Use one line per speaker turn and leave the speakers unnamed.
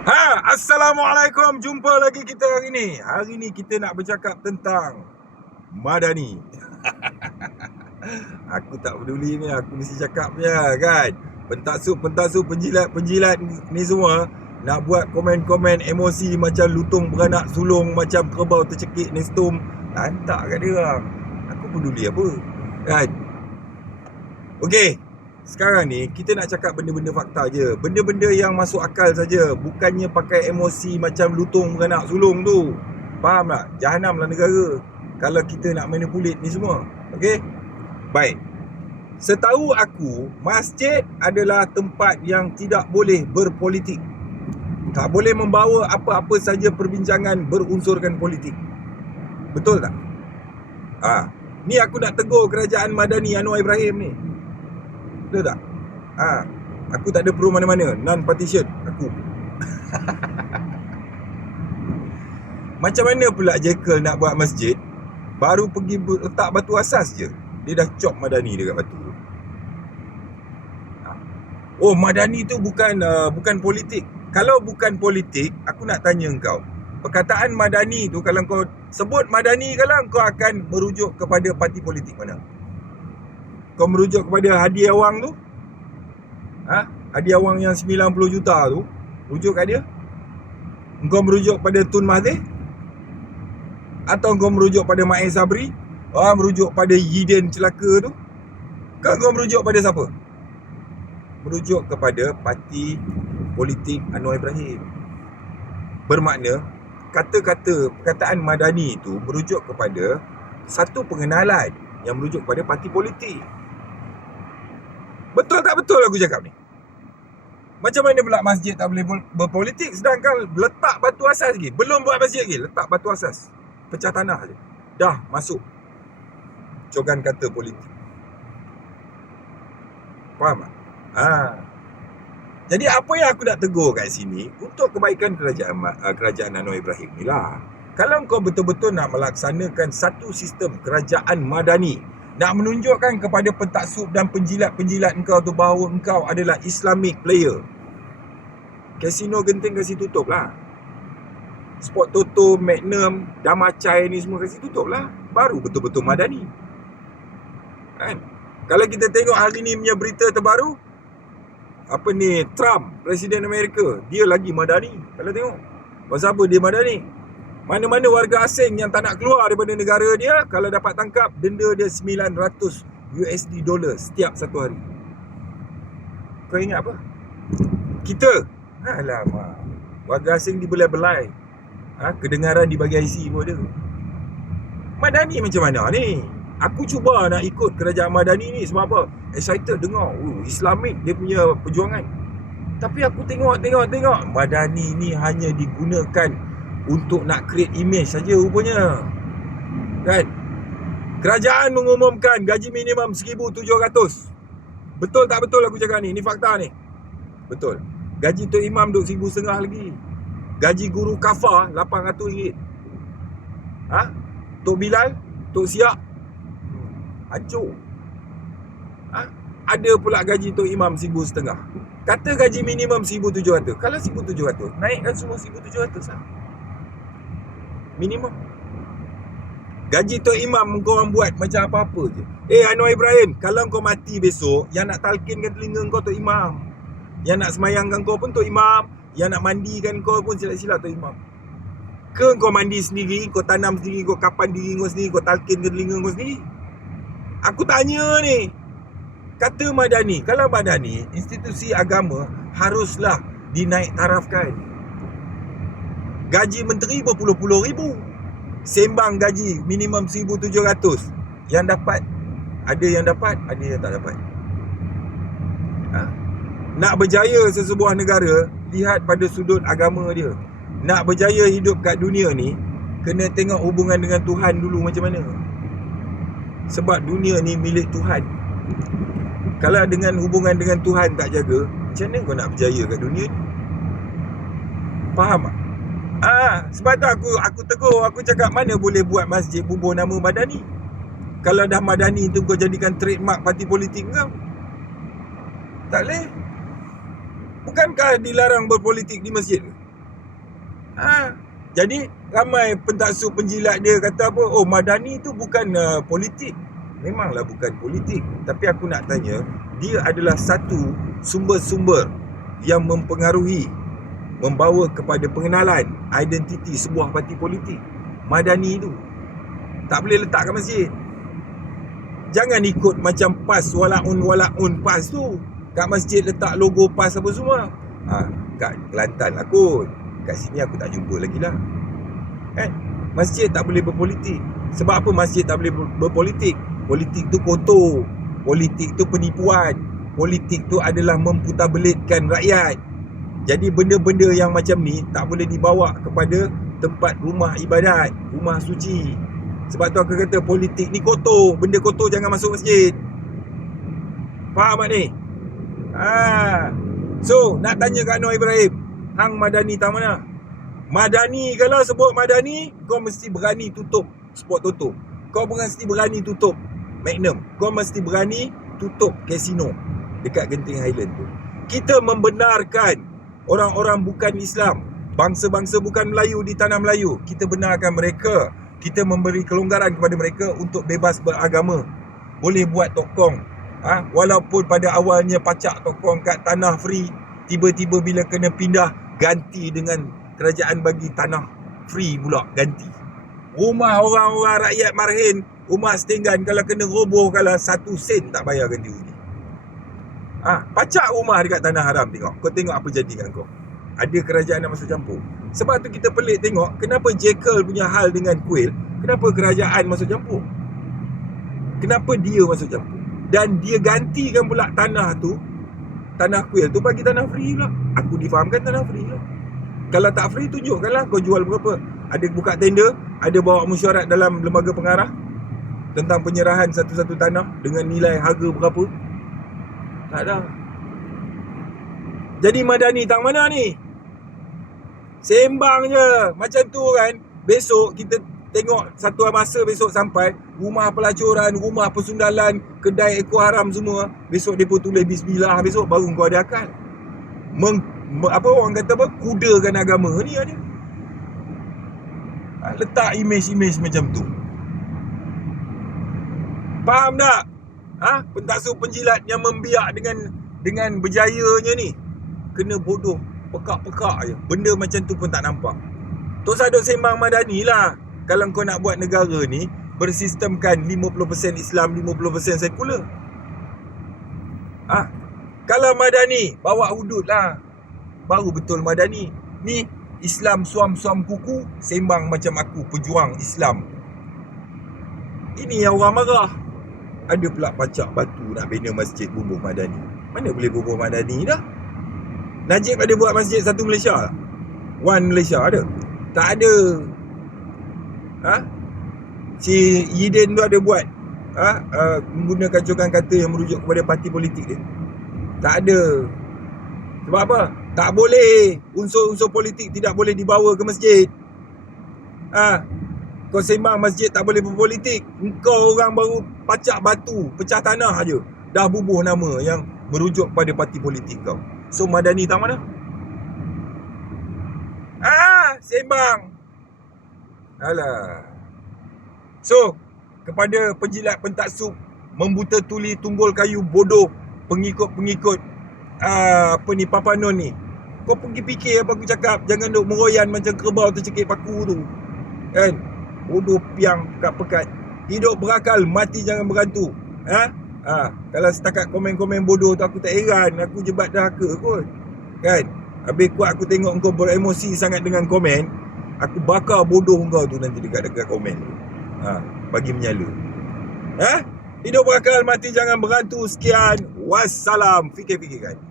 Ha, Assalamualaikum. Jumpa lagi kita hari ni. Hari ni kita nak bercakap tentang Madani. aku tak peduli ni, aku mesti cakap je kan. Pentasuk-pentasuk penjilat-penjilat ni semua nak buat komen-komen emosi macam lutung beranak sulung, macam kerbau tercekik nestum. Lantak kat dia orang. Aku peduli apa? Kan? Okey, sekarang ni kita nak cakap benda-benda fakta je. Benda-benda yang masuk akal saja, bukannya pakai emosi macam lutung beranak sulung tu. Faham tak? Jahanamlah negara. Kalau kita nak manipulate ni semua. Okey? Baik. Setahu aku, masjid adalah tempat yang tidak boleh berpolitik. Tak boleh membawa apa-apa saja perbincangan berunsurkan politik. Betul tak? Ah, ha. ni aku nak tegur kerajaan Madani Anwar Ibrahim ni. Betul tak? Ha, aku tak ada pro mana-mana. Non-partition. Aku. Macam mana pula Jekyll nak buat masjid? Baru pergi letak batu asas je. Dia dah cop Madani dekat batu tu. Ha. Oh, Madani tu bukan uh, bukan politik. Kalau bukan politik, aku nak tanya engkau. Perkataan Madani tu kalau kau sebut Madani kalau kau akan merujuk kepada parti politik mana? Kau merujuk kepada Hadi Awang tu? Ha? Hadi Awang yang 90 juta tu Rujuk kat dia? Kau merujuk pada Tun Mahathir Atau kau merujuk pada Ma'e Sabri? Oh, Merujuk pada Yiden celaka tu? Kau kau merujuk pada siapa? Merujuk kepada parti politik Anwar Ibrahim. Bermakna Kata-kata perkataan Madani itu merujuk kepada satu pengenalan yang merujuk kepada parti politik. Betul tak betul aku cakap ni? Macam mana pula masjid tak boleh berpolitik sedangkan letak batu asas lagi. Belum buat masjid lagi, letak batu asas. Pecah tanah je. Dah masuk. Cogan kata politik. Faham tak? Ha. Jadi apa yang aku nak tegur kat sini untuk kebaikan kerajaan uh, kerajaan Anwar Ibrahim ni lah. Kalau kau betul-betul nak melaksanakan satu sistem kerajaan madani nak menunjukkan kepada pentaksub dan penjilat-penjilat engkau tu bahawa engkau adalah Islamic player. Kasino genting kasih tutup lah. Sport Toto, Magnum, Damacai ni semua kasih tutup lah. Baru betul-betul madani. Kan? Kalau kita tengok hari ni punya berita terbaru, apa ni, Trump, Presiden Amerika, dia lagi madani. Kalau tengok. Pasal apa dia madani? Mana-mana warga asing yang tak nak keluar daripada negara dia Kalau dapat tangkap Denda dia 900 USD dollar Setiap satu hari Kau ingat apa? Kita Alamak Warga asing dibelai-belai ha? Kedengaran di bagi IC pun ada Madani macam mana ni? Aku cuba nak ikut kerajaan Madani ni Sebab apa? Excited dengar uh, Islamik dia punya perjuangan Tapi aku tengok, tengok, tengok Madani ni hanya digunakan untuk nak create image saja rupanya. Kan? Kerajaan mengumumkan gaji minimum 1700. Betul tak betul aku cakap ni? Ni fakta ni. Betul. Gaji Tok Imam duk 1500 lagi. Gaji guru kafa 800 ringgit. Ha? Tok Bilal, Tok Siak. Hancur. Ha? Ada pula gaji Tok Imam 1500. Kata gaji minimum 1700. Kalau 1700, naikkan semua 1700 lah minimum. Gaji Tok Imam kau orang buat macam apa-apa je. Eh Anwar Ibrahim kalau kau mati besok yang nak talkinkan telinga kau Tok Imam. Yang nak semayangkan kau pun Tok Imam. Yang nak mandikan kau pun sila-sila Tok Imam. Ke kau mandi sendiri kau tanam sendiri kau kapan diri kau sendiri kau talkinkan telinga kau sendiri? Aku tanya ni. Kata Madani kalau Madani institusi agama haruslah dinaik tarafkan Gaji menteri berpuluh-puluh ribu. Sembang gaji minimum 1,700 Yang dapat Ada yang dapat Ada yang tak dapat. Ha? Nak berjaya sesebuah negara Lihat pada sudut agama dia. Nak berjaya hidup kat dunia ni Kena tengok hubungan dengan Tuhan dulu macam mana. Sebab dunia ni milik Tuhan. Kalau dengan hubungan dengan Tuhan tak jaga Macam mana kau nak berjaya kat dunia ni? Faham tak? Ah, sebab tu aku aku tegur, aku cakap mana boleh buat masjid bubuh nama Madani. Kalau dah Madani tu kau jadikan trademark parti politik kau. Tak boleh. Bukankah dilarang berpolitik di masjid? Ha. Jadi ramai pentaksub penjilat dia kata apa? Oh Madani tu bukan uh, politik. Memanglah bukan politik. Tapi aku nak tanya, dia adalah satu sumber-sumber yang mempengaruhi membawa kepada pengenalan identiti sebuah parti politik. Madani tu tak boleh letak kat masjid. Jangan ikut macam PAS walaun walaun PAS tu. Kat masjid letak logo PAS apa semua. Ha, kat Kelantan lah kot. Kat sini aku tak jumpa lagi lah. Kan? Masjid tak boleh berpolitik. Sebab apa masjid tak boleh berpolitik? Politik tu kotor. Politik tu penipuan. Politik tu adalah memputabelitkan rakyat. Jadi benda-benda yang macam ni tak boleh dibawa kepada tempat rumah ibadat, rumah suci. Sebab tu aku kata politik ni kotor. Benda kotor jangan masuk masjid. Faham tak ni? Ha. So, nak tanya kat Anwar Ibrahim. Hang Madani tak mana? Madani kalau sebut Madani, kau mesti berani tutup spot tutup. Kau mesti berani tutup Magnum. Kau mesti berani tutup kasino dekat Genting Highland tu. Kita membenarkan orang-orang bukan Islam, bangsa-bangsa bukan Melayu di tanah Melayu. Kita benarkan mereka kita memberi kelonggaran kepada mereka untuk bebas beragama. Boleh buat tokong. Ha? Walaupun pada awalnya pacak tokong kat tanah free, tiba-tiba bila kena pindah, ganti dengan kerajaan bagi tanah free pula, ganti. Rumah orang-orang rakyat marhin, rumah setinggan kalau kena roboh kalau satu sen tak bayar ganti rugi. Ha? Pacak rumah dekat tanah haram tengok. Kau tengok apa jadi kat kau. Ada kerajaan nak masuk campur. Sebab tu kita pelik tengok kenapa Jekyll punya hal dengan Quill, kenapa kerajaan masuk campur? Kenapa dia masuk campur? Dan dia gantikan pula tanah tu, tanah Quill tu bagi tanah free pula. Aku difahamkan tanah free pula. Kalau tak free tunjukkanlah kau jual berapa. Ada buka tender, ada bawa mesyuarat dalam lembaga pengarah tentang penyerahan satu-satu tanah dengan nilai harga berapa. Tak ada. Jadi Madani tang mana ni? Sembang je. Macam tu kan. Besok kita tengok satu masa besok sampai Rumah pelacuran, rumah persundalan Kedai ekor haram semua. Besok dia pun tulis bismillah. Besok baru kau ada akal. Meng, Apa orang kata apa? Kudakan agama ni ada. Letak imej-imej macam tu. Faham tak? Ha? Pentaksub penjilat yang membiak dengan dengan berjayanya ni Kena bodoh pekak-pekak je. Benda macam tu pun tak nampak. Tok Sadok sembang Madani lah. Kalau kau nak buat negara ni, bersistemkan 50% Islam, 50% sekular. Ah, ha? Kalau Madani, bawa hudud lah. Baru betul Madani. Ni, Islam suam-suam kuku, sembang macam aku, pejuang Islam. Ini yang orang marah. Ada pula pacak batu nak bina masjid bubuh Madani. Mana boleh bubuh Madani dah? Najib ada buat masjid satu Malaysia tak? One Malaysia ada? Tak ada. Ha? Si Yidin tu ada buat ha? Uh, menggunakan cokan kata yang merujuk kepada parti politik dia. Tak ada. Sebab apa? Tak boleh. Unsur-unsur politik tidak boleh dibawa ke masjid. Ha? Kau sembang masjid tak boleh berpolitik. Engkau orang baru pacak batu, pecah tanah aja. Dah bubuh nama yang merujuk pada parti politik kau. So Madani tak mana? Ah, sembang. Alah. So, kepada penjilat pentaksub membuta tuli tunggul kayu bodoh pengikut-pengikut uh, apa ni papanon ni. Kau pergi fikir apa aku cakap, jangan duk meroyan macam kerbau tercekik paku tu. Kan? Bodoh piang pekat-pekat. Hidup berakal, mati jangan berantu. Ha? Ha, kalau setakat komen-komen bodoh tu aku tak heran Aku jebat dahaka kot Kan Habis kuat aku tengok kau beremosi sangat dengan komen Aku bakar bodoh kau tu nanti dekat-dekat komen tu ha, Bagi menyala Ha? Hidup berakal mati jangan berantu Sekian Wassalam Fikir-fikirkan